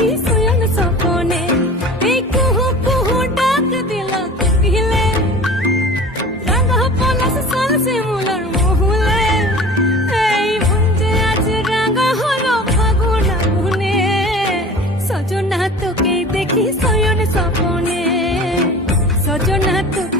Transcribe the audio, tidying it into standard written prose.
দেখি শয়ন স্বপনে, এই কুহু কুহু ডাক দিল কোকিলে, রাঙা পলাশ সাল শিমুলের মহুলে, এই মন যে আজ রাঙা হলো ফাগুন আগুনে, সজনা তোকে দেখি শয়ন স্বপনে, সজনা তোকে